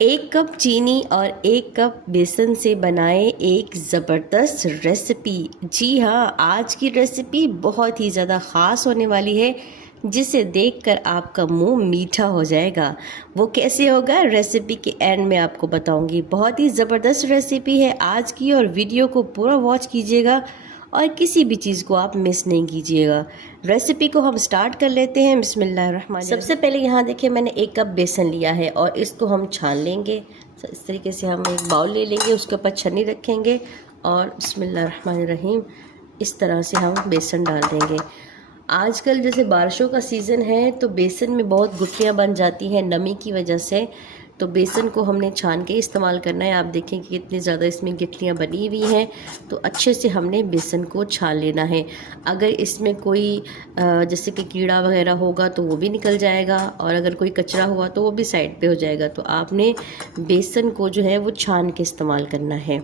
एक कप चीनी और एक कप बेसन से बनाए एक ज़बरदस्त रेसिपी। जी हाँ, आज की रेसिपी बहुत ही ज़्यादा ख़ास होने वाली है, जिसे देखकर आपका मुंह मीठा हो जाएगा। वो कैसे होगा, रेसिपी के एंड में आपको बताऊंगी। बहुत ही ज़बरदस्त रेसिपी है आज की, और वीडियो को पूरा वॉच कीजिएगा और किसी भी चीज़ को आप मिस नहीं कीजिएगा। रेसिपी को हम स्टार्ट कर लेते हैं। बिस्मिल्लाहिर्रहमानिर्रहीम। सबसे पहले यहाँ देखिए, मैंने एक कप बेसन लिया है और इसको हम छान लेंगे। इस तरीके से हम एक बाउल ले लेंगे, उसके ऊपर छन्नी रखेंगे और बिस्मिल्लाहिर्रहमानिर्रहीम इस तरह से हम बेसन डाल देंगे। आजकल जैसे बारिशों का सीज़न है तो बेसन में बहुत गुठलियाँ बन जाती हैं नमी की वजह से, तो बेसन को हमने छान के इस्तेमाल करना है। आप देखें कि कितनी ज़्यादा इसमें गिठलियाँ बनी हुई हैं, तो अच्छे से हमने बेसन को छान लेना है। अगर इसमें कोई जैसे कि कीड़ा वगैरह होगा तो वो भी निकल जाएगा, और अगर कोई कचरा हुआ तो वो भी साइड पे हो जाएगा। तो आपने बेसन को जो है वो छान के इस्तेमाल करना है।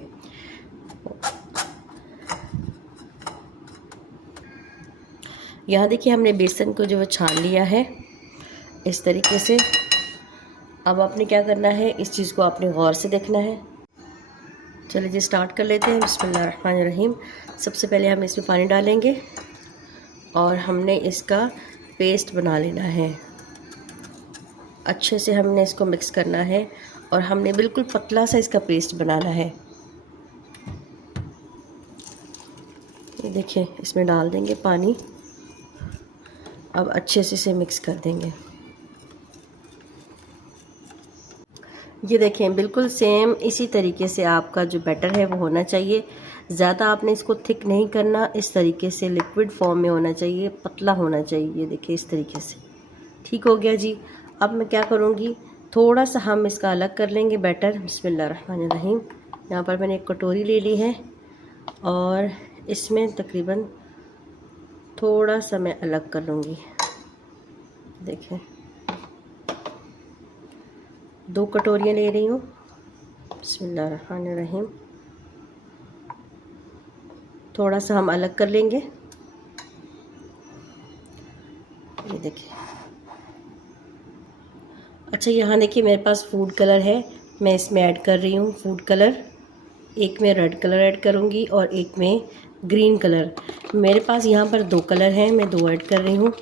यहाँ देखिए, हमने बेसन को जो है छान लिया है इस तरीके से। अब आपने क्या करना है, इस चीज़ को आपने गौर से देखना है। चलिए जी, स्टार्ट कर लेते हैं। बिस्मिल्लाहिर्रहमानिर्रहीम। सबसे पहले हम इसमें पानी डालेंगे और हमने इसका पेस्ट बना लेना है। अच्छे से हमने इसको मिक्स करना है और हमने बिल्कुल पतला सा इसका पेस्ट बनाना है। ये देखिए, इसमें डाल देंगे पानी। अब अच्छे से इसे मिक्स कर देंगे। ये देखें, बिल्कुल सेम इसी तरीके से आपका जो बैटर है वो होना चाहिए। ज़्यादा आपने इसको थिक नहीं करना, इस तरीके से लिक्विड फॉर्म में होना चाहिए, पतला होना चाहिए। ये देखिए, इस तरीके से ठीक हो गया जी। अब मैं क्या करूँगी, थोड़ा सा हम इसका अलग कर लेंगे बैटर। बिस्मिल्लाहिर्रहमानिर्रहीम। यहाँ पर मैंने एक कटोरी ले ली है और इसमें तकरीबन थोड़ा सा मैं अलग कर लूँगी। देखें, 2 कटोरियाँ ले रही हूँ। बिस्मिल्लाहिर्रहमानिर्रहीम। थोड़ा सा हम अलग कर लेंगे। ये देखिए। अच्छा, यहाँ देखिए, मेरे पास फूड कलर है, मैं इसमें ऐड कर रही हूँ फूड कलर। एक में रेड कलर ऐड करूँगी और एक में ग्रीन कलर। मेरे पास यहाँ पर 2 कलर हैं, मैं 2 ऐड कर रही हूँ।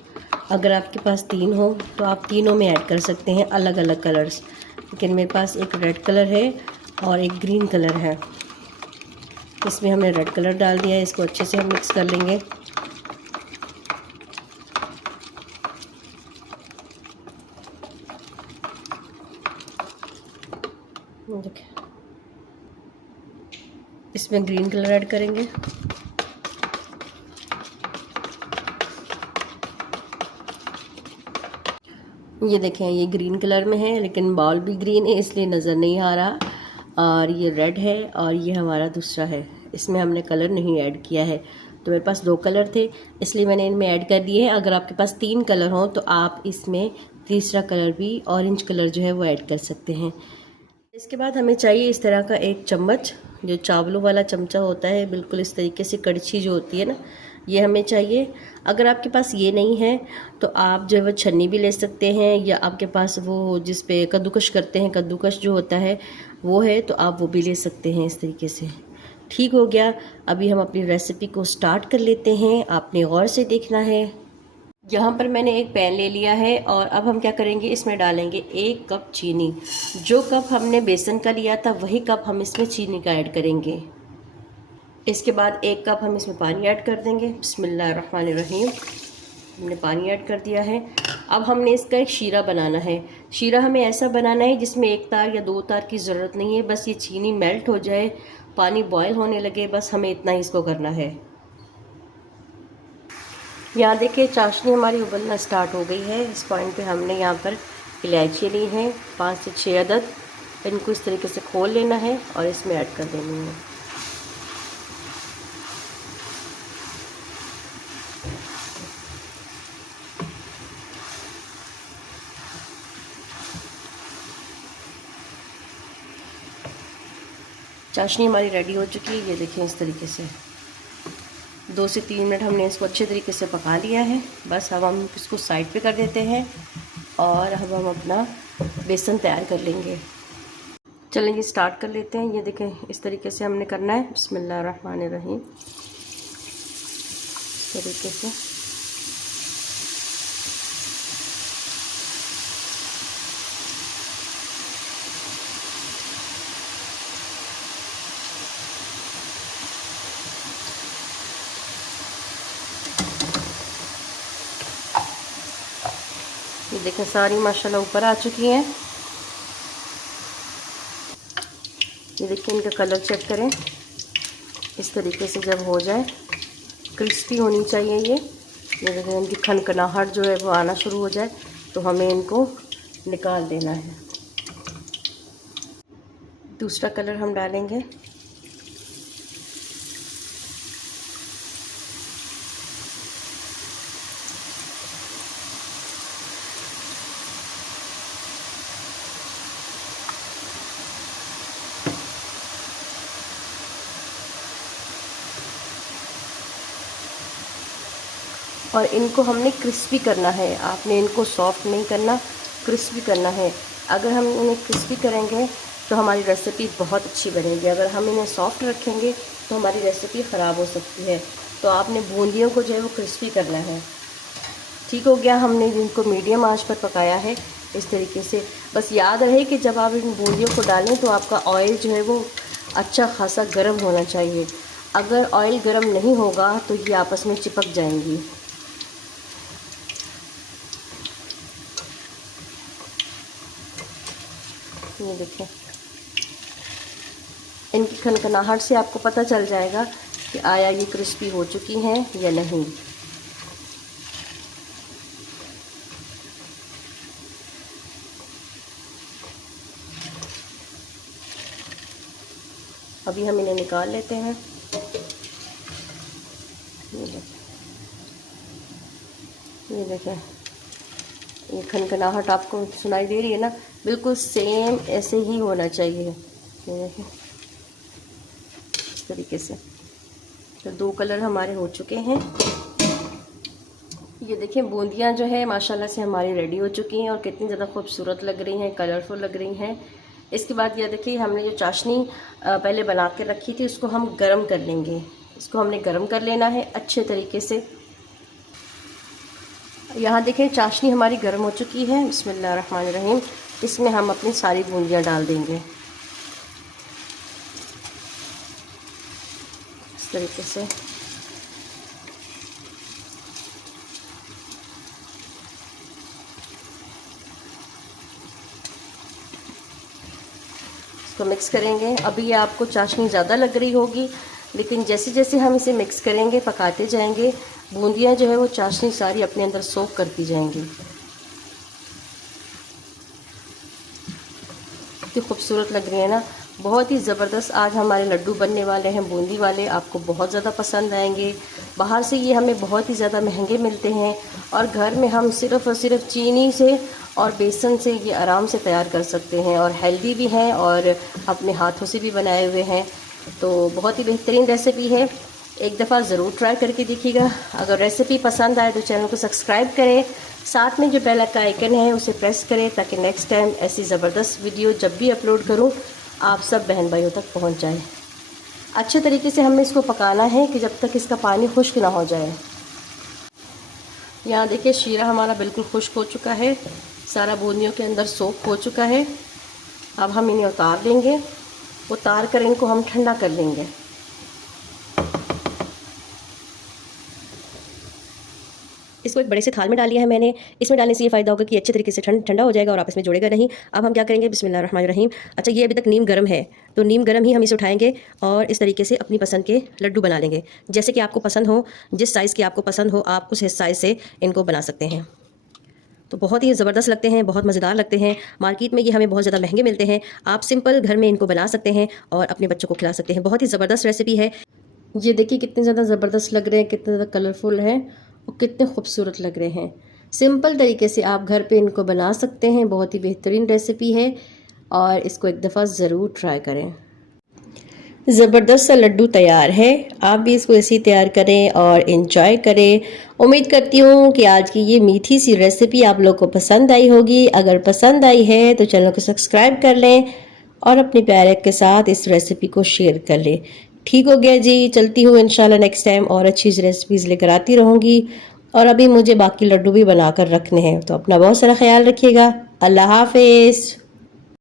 अगर आपके पास 3 हो तो आप तीनों में ऐड कर सकते हैं, अलग अलग कलर्स। लेकिन मेरे पास एक रेड कलर है और एक ग्रीन कलर है। इसमें हमने रेड कलर डाल दिया है, इसको अच्छे से हम मिक्स कर लेंगे। देखिए, इसमें ग्रीन कलर ऐड करेंगे। ये देखें, ये ग्रीन कलर में है, लेकिन बॉल भी ग्रीन है इसलिए नज़र नहीं आ रहा। और ये रेड है और ये हमारा दूसरा है, इसमें हमने कलर नहीं ऐड किया है। तो मेरे पास 2 कलर थे, इसलिए मैंने इनमें ऐड कर दिए हैं। अगर आपके पास 3 कलर हो तो आप इसमें तीसरा कलर भी, ऑरेंज कलर जो है वो ऐड कर सकते हैं। इसके बाद हमें चाहिए इस तरह का एक चम्मच, जो चावलों वाला चमचा होता है, बिल्कुल इस तरीके से कड़छी जो होती है ना, ये हमें चाहिए। अगर आपके पास ये नहीं है तो आप जो है वो छन्नी भी ले सकते हैं, या आपके पास वो जिस पे कद्दूकश करते हैं, कद्दूकश जो होता है वो है, तो आप वो भी ले सकते हैं। इस तरीके से ठीक हो गया। अभी हम अपनी रेसिपी को स्टार्ट कर लेते हैं। आपने गौर से देखना है। यहाँ पर मैंने एक पैन ले लिया है और अब हम क्या करेंगे, इसमें डालेंगे 1 कप चीनी। जो कप हमने बेसन का लिया था वही कप हम इसमें चीनी का ऐड करेंगे। इसके बाद 1 कप हम इसमें पानी ऐड कर देंगे। बिस्मिल्लाहिर्रहमानिर्रहीम। हमने पानी ऐड कर दिया है। अब हमने इसका एक शीरा बनाना है। शीरा हमें ऐसा बनाना है जिसमें 1 तार या 2 तार की ज़रूरत नहीं है, बस ये चीनी मेल्ट हो जाए, पानी बॉयल होने लगे, बस हमें इतना ही इसको करना है। यहाँ देखिए, चाशनी हमारी उबलना स्टार्ट हो गई है। इस पॉइंट पे हमने यहाँ पर इलायची ली हैं 5 से 6 अदद। इनको इस तरीके से खोल लेना है और इसमें ऐड कर देनी है। चाशनी हमारी रेडी हो चुकी है। ये देखें, इस तरीके से 2 से 3 मिनट हमने इसको अच्छे तरीके से पका लिया है। बस अब हम इसको साइड पे कर देते हैं और अब हम अपना बेसन तैयार कर लेंगे। चलें ये स्टार्ट कर लेते हैं। ये देखें इस तरीके से हमने करना है। बिस्मिल्लाहिर्रहमानिर्रहीम। इस तरीके से ये देखें सारी माशाल्लाह ऊपर आ चुकी हैं। ये देखिए इनका कलर चेक करें। इस तरीके से जब हो जाए, क्रिस्पी होनी चाहिए ये देखें इनकी खनखनाहट जो है वो आना शुरू हो जाए तो हमें इनको निकाल देना है। दूसरा कलर हम डालेंगे। और इनको हमने क्रिस्पी करना है। आपने इनको सॉफ्ट नहीं करना, क्रिस्पी करना है। अगर हम इन्हें क्रिस्पी करेंगे तो हमारी रेसिपी बहुत अच्छी बनेगी। अगर हम इन्हें सॉफ्ट रखेंगे तो हमारी रेसिपी ख़राब हो सकती है। तो आपने बूंदियों को जो है वो क्रिस्पी करना है। ठीक हो गया, हमने इनको मीडियम आंच पर पकाया है इस तरीके से। बस याद रहे कि जब आप इन बूंदियों को डालें तो आपका ऑयल जो है वो अच्छा खासा गर्म होना चाहिए। अगर ऑयल गर्म नहीं होगा तो ये आपस में चिपक जाएंगी। ये देखें इनकी खनखनाहट से आपको पता चल जाएगा कि आया ये क्रिस्पी हो चुकी हैं या नहीं। अभी हम इन्हें निकाल लेते हैं। ये देखें ये खनखनाहट आपको सुनाई दे रही है ना, बिल्कुल सेम ऐसे ही होना चाहिए। ये देखें इस तरीके से। तो दो कलर हमारे हो चुके हैं। ये देखें बूंदियाँ जो है माशाल्लाह से हमारी रेडी हो चुकी हैं और कितनी ज़्यादा खूबसूरत लग रही हैं, कलरफुल लग रही हैं। इसके बाद ये देखिए हमने जो चाशनी पहले बना के रखी थी उसको हम गरम कर लेंगे। इसको हमने गरम कर लेना है अच्छे तरीके से। यहाँ देखें चाशनी हमारी गर्म हो चुकी है। बिस्मिल्लाहिर्रहमानिर्रहीम। इसमें हम अपनी सारी बूंदियाँ डाल देंगे इस तरीके से। इसको मिक्स करेंगे। अभी ये आपको चाशनी ज़्यादा लग रही होगी, लेकिन जैसे जैसे हम इसे मिक्स करेंगे, पकाते जाएंगे, बूंदियाँ जो है वो चाशनी सारी अपने अंदर सोख करती जाएंगी। कितनी खूबसूरत लग रही है ना, बहुत ही ज़बरदस्त। आज हमारे लड्डू बनने वाले हैं बूंदी वाले, आपको बहुत ज़्यादा पसंद आएंगे। बाहर से ये हमें बहुत ही ज़्यादा महंगे मिलते हैं और घर में हम सिर्फ़ और सिर्फ चीनी से और बेसन से ये आराम से तैयार कर सकते हैं और हेल्दी भी हैं और अपने हाथों से भी बनाए हुए हैं। तो बहुत ही बेहतरीन रेसिपी है, एक दफ़ा ज़रूर ट्राई करके देखिएगा। अगर रेसिपी पसंद आए तो चैनल को सब्सक्राइब करें, साथ में जो बेल का आइकन है उसे प्रेस करें ताकि नेक्स्ट टाइम ऐसी ज़बरदस्त वीडियो जब भी अपलोड करूं आप सब बहन भाइयों तक पहुंच जाए। अच्छे तरीके से हमें इसको पकाना है कि जब तक इसका पानी खुश्क ना हो जाए। यहाँ देखिए शीरा हमारा बिल्कुल खुश्क हो चुका है, सारा बूंदियों के अंदर सोख हो चुका है। अब हम इन्हें उतार लेंगे, उतार कर इनको हम ठंडा कर लेंगे। इसको एक बड़े से थाल में डाल लिया है मैंने। इसमें डालने से ये फ़ायदा होगा कि अच्छे तरीके से ठंडा हो जाएगा और आपस में जुड़ेगा नहीं। अब हम क्या करेंगे, बिस्मिल्लाहिर्रहमानिर्रहीम। अच्छा ये अभी तक नीम गर्म है तो नीम गर्म ही हम इसे उठाएंगे और इस तरीके से अपनी पसंद के लड्डू बना लेंगे। जैसे कि आपको पसंद हो, जिस साइज़ के आपको पसंद हो आप उस साइज़ से इनको बना सकते हैं। तो बहुत ही ज़बरदस्त लगते हैं, बहुत मज़ेदार लगते हैं। मार्केट में ये हमें बहुत ज़्यादा महंगे मिलते हैं। आप सिंपल घर में इनको बना सकते हैं और अपने बच्चों को खिला सकते हैं। बहुत ही ज़बरदस्त रेसिपी है। ये देखिए कितने ज़्यादा ज़बरदस्त लग रहे हैं, कितने ज़्यादा कलरफुल हैं और कितने खूबसूरत लग रहे हैं। सिंपल तरीके से आप घर पे इनको बना सकते हैं। बहुत ही बेहतरीन रेसिपी है और इसको एक दफ़ा ज़रूर ट्राई करें। ज़बरदस्त सा लड्डू तैयार है, आप भी इसको ऐसे ही तैयार करें और इन्जॉय करें। उम्मीद करती हूँ कि आज की ये मीठी सी रेसिपी आप लोग को पसंद आई होगी। अगर पसंद आई है तो चैनल को सब्सक्राइब कर लें और अपने प्यारे के साथ इस रेसिपी को शेयर कर लें। ठीक हो गया जी, चलती हूँ इंशाल्लाह नेक्स्ट टाइम और अच्छी रेसिपीज़ लेकर आती रहूँगी। और अभी मुझे बाकी लड्डू भी बनाकर रखने हैं, तो अपना बहुत सारा ख्याल रखिएगा। अल्लाह हाफिज़।